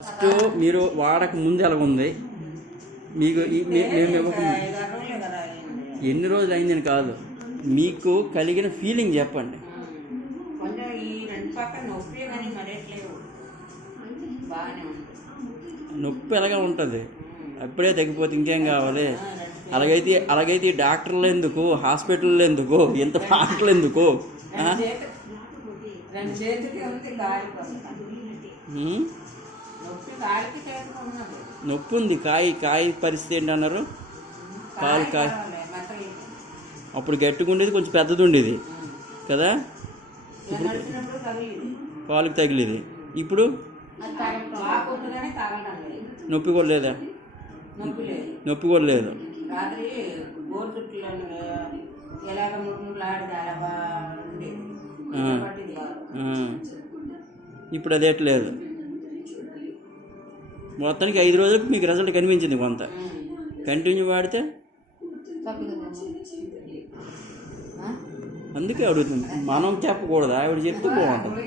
First మీరు వాడక ముందు ఎలా ఉంది? మీకు మేము ఎన్ని రోజులు అయిందని కాదు. మీకు కలిగిన ఫీలింగ్ చెప్పండి. నొప్పి ఎలాగా ఉంటుంది? అప్పుడే తగ్గిపోతే ఇంకేం కావాలి? అలాగైతే అలాగైతే డాక్టర్లు ఎందుకు? హాస్పిటల్ ఎందుకు? ఇంత పాటలు ఎందుకు? ఉంది ఉమ్? నొప్పి ఉంది కాయ కాయ పరిస్థితి ఏంటన్నారు? కాలు కాయ అప్పుడు గట్టిగా ఉండేది కొంచెం పెద్దది ఉండేది కదా? కాలుకి తగిలేది. ఇప్పుడు? నొప్పి కూడా లేదా? నొప్పి కూడా లేదు. రాత్రి గోరు మొత్తానికి ఐదు రోజులకు మీకు రిజల్ట్ కనిపించింది కొంత. కంటిన్యూ వాడితే? అందుకే అడుగుతుంది. మనం చెప్పకూడదు ఆవిడ చెప్తే బాగుంటుంది.